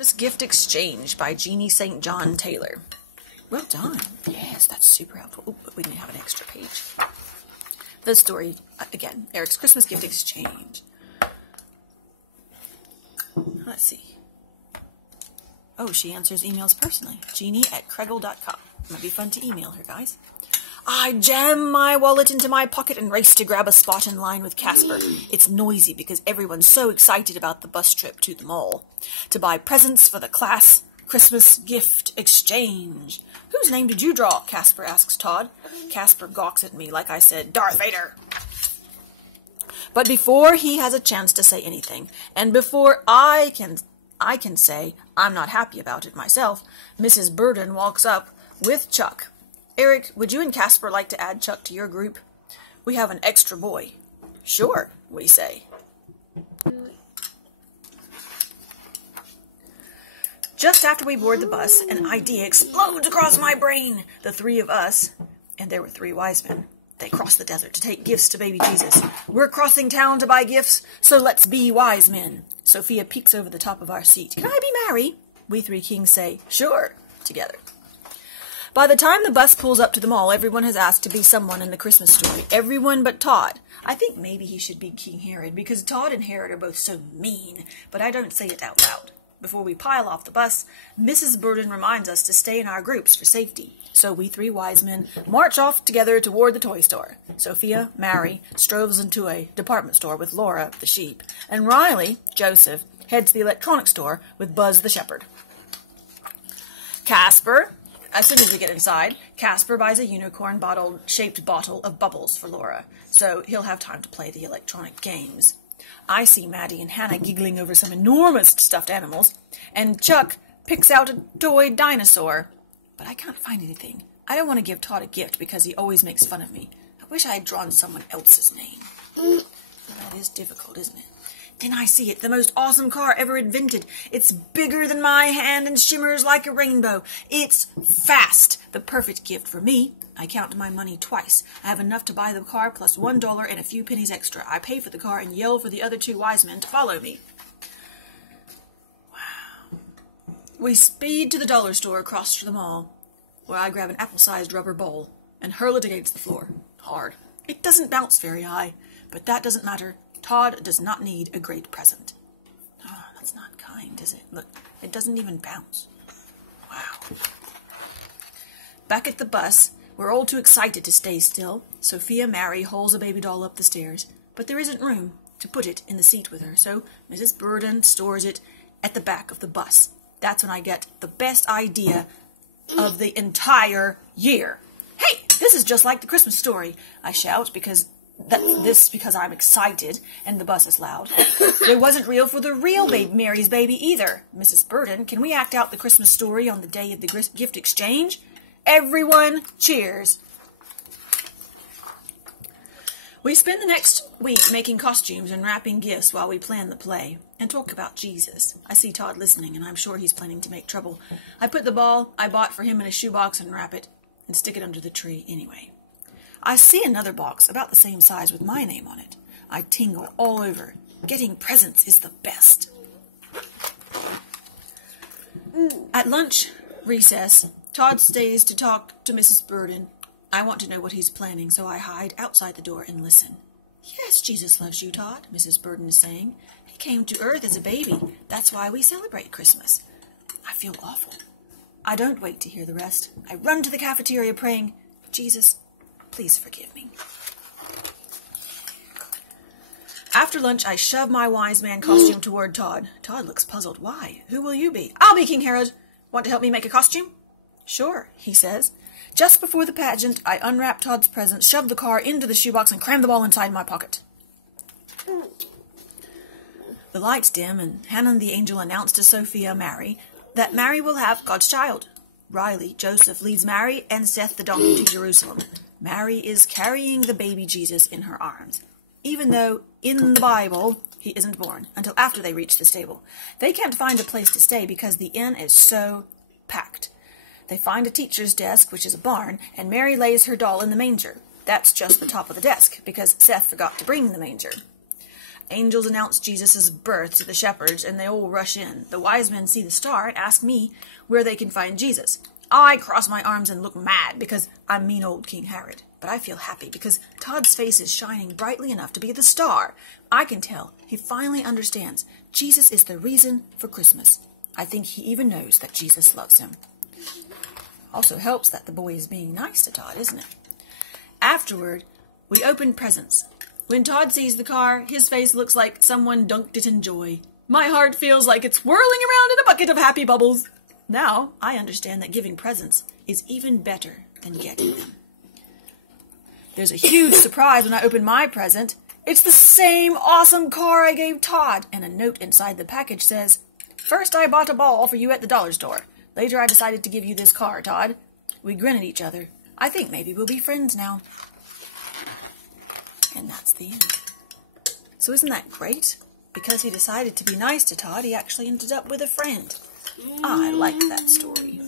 This Gift Exchange by Jeannie St. John Taylor. Well done. Yes, that's super helpful. Oh, but we didn't have an extra page. The story, again, Eric's Christmas Gift Exchange. Let's see. Oh, she answers emails personally. Jeannie@kregel.com. Might be fun to email her, guys. I jam my wallet into my pocket and race to grab a spot in line with Casper. It's noisy because everyone's so excited about the bus trip to the mall to buy presents for the class Christmas gift exchange. Whose name did you draw? Casper asks Todd. Casper gawks at me like I said, Darth Vader. But before he has a chance to say anything, and before I can say I'm not happy about it myself, Mrs. Burden walks up with Chuck. Eric, would you and Casper like to add Chuck to your group? We have an extra boy. Sure, we say. Just after we board the bus, an idea explodes across my brain. The three of us, and there were 3 wise men, they crossed the desert to take gifts to baby Jesus. We're crossing town to buy gifts, so let's be wise men. Sophia peeks over the top of our seat. Can I be Mary? We 3 kings say, sure, together. By the time the bus pulls up to the mall, everyone has asked to be someone in the Christmas story. Everyone but Todd. I think maybe he should be King Herod, because Todd and Herod are both so mean, but I don't say it out loud. Before we pile off the bus, Mrs. Burden reminds us to stay in our groups for safety. So we 3 wise men march off together toward the toy store. Sophia, Mary, stroves into a department store with Laura, the sheep, and Riley, Joseph, heads to the electronics store with Buzz the shepherd. Casper... As soon as we get inside, Casper buys a unicorn-shaped bottle of bubbles for Laura, so he'll have time to play the electronic games. I see Maddie and Hannah giggling over some enormous stuffed animals, and Chuck picks out a toy dinosaur. But I can't find anything. I don't want to give Todd a gift because he always makes fun of me. I wish I had drawn someone else's name. That is difficult, isn't it? Then I see it, the most awesome car ever invented. It's bigger than my hand and shimmers like a rainbow. It's fast, the perfect gift for me. I count my money twice. I have enough to buy the car plus $1 and a few pennies extra. I pay for the car and yell for the other 2 wise men to follow me. Wow. We speed to the dollar store across from the mall, where I grab an apple-sized rubber bowl and hurl it against the floor. Hard. It doesn't bounce very high, but that doesn't matter. Todd does not need a great present. Oh, that's not kind, is it? Look, it doesn't even bounce. Wow. Back at the bus, we're all too excited to stay still. Sophia Mary hauls a baby doll up the stairs, but there isn't room to put it in the seat with her, so Mrs. Burden stores it at the back of the bus. That's when I get the best idea of the entire year. Hey, this is just like the Christmas story, I shout, because I'm excited, and the bus is loud. It wasn't real for the real Mary's baby either. Mrs. Burden, can we act out the Christmas story on the day of the gift exchange? Everyone cheers. We spend the next week making costumes and wrapping gifts while we plan the play and talk about Jesus. I see Todd listening, and I'm sure he's planning to make trouble. I put the ball I bought for him in a shoebox and wrap it and stick it under the tree anyway. I see another box about the same size with my name on it. I tingle all over. Getting presents is the best. At lunch recess, Todd stays to talk to Mrs. Burden. I want to know what he's planning, so I hide outside the door and listen. Yes, Jesus loves you, Todd, Mrs. Burden is saying. He came to earth as a baby. That's why we celebrate Christmas. I feel awful. I don't wait to hear the rest. I run to the cafeteria praying, Jesus, please forgive me. After lunch, I shove my wise man costume toward Todd. Todd looks puzzled. Why? Who will you be? I'll be King Herod. Want to help me make a costume? Sure, he says. Just before the pageant, I unwrap Todd's present, shove the car into the shoebox, and cram the ball inside my pocket. The lights dim, and Hannah the angel announced to Sophia Mary that Mary will have God's child. Riley, Joseph, leads Mary and Seth the donkey to Jerusalem. Mary is carrying the baby Jesus in her arms, even though in the Bible he isn't born until after they reach the stable. They can't find a place to stay because the inn is so packed. They find a teacher's desk, which is a barn, and Mary lays her doll in the manger. That's just the top of the desk, because Seth forgot to bring the manger. Angels announce Jesus' birth to the shepherds, and they all rush in. The wise men see the star and ask me where they can find Jesus. I cross my arms and look mad because I'm mean old King Herod. But I feel happy because Todd's face is shining brightly enough to be the star. I can tell he finally understands Jesus is the reason for Christmas. I think he even knows that Jesus loves him. Also helps that the boy is being nice to Todd, isn't it? Afterward, we open presents. When Todd sees the car, his face looks like someone dunked it in joy. My heart feels like it's whirling around in a bucket of happy bubbles. Now, I understand that giving presents is even better than getting them. There's a huge surprise when I open my present. It's the same awesome car I gave Todd, and a note inside the package says, "First I bought a ball for you at the dollar store. Later I decided to give you this car, Todd." We grin at each other. I think maybe we'll be friends now. And that's the end. So isn't that great? Because he decided to be nice to Todd, he actually ended up with a friend. I like that story.